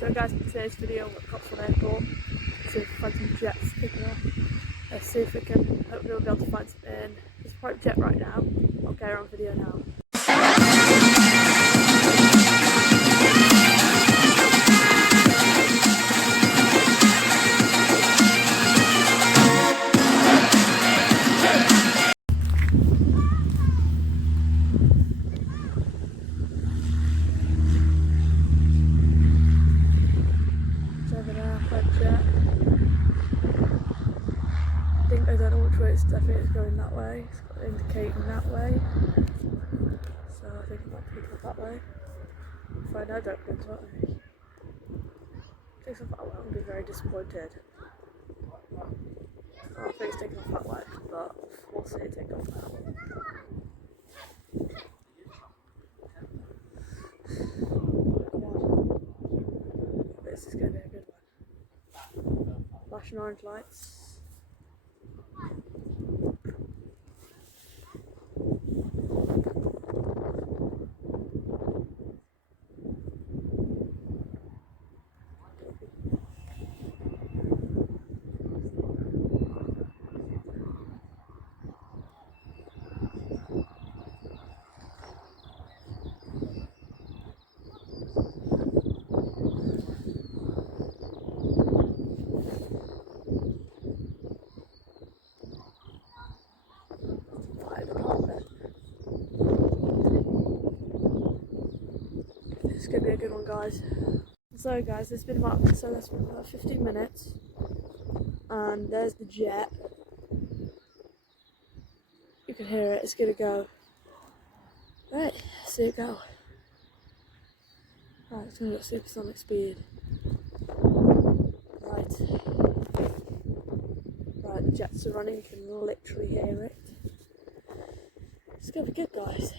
So guys, in today's video we're at Cotswold Airport. See if we find some jets taking off. Let's see if we can, hopefully we'll be able to find some in this private jet right now. Okay, we're on video now. I don't know which way it's, I think it's going that way, it's got indicating that way, so I think it might take off that way. If I know, don't go that way. If it takes off that way, I'm going to be very disappointed. I think it's taking off that way, but we'll see it take off now. Come on. This is going to be a good one. Flashing orange lights. This is going to be a good one, guys. So guys, that's been about 15 minutes, and there's the jet. You can hear it, it's going to go. Right, see it go. Right, it's going to go supersonic speed. Right, the jets are running, you can literally hear it. It's going to be good, guys.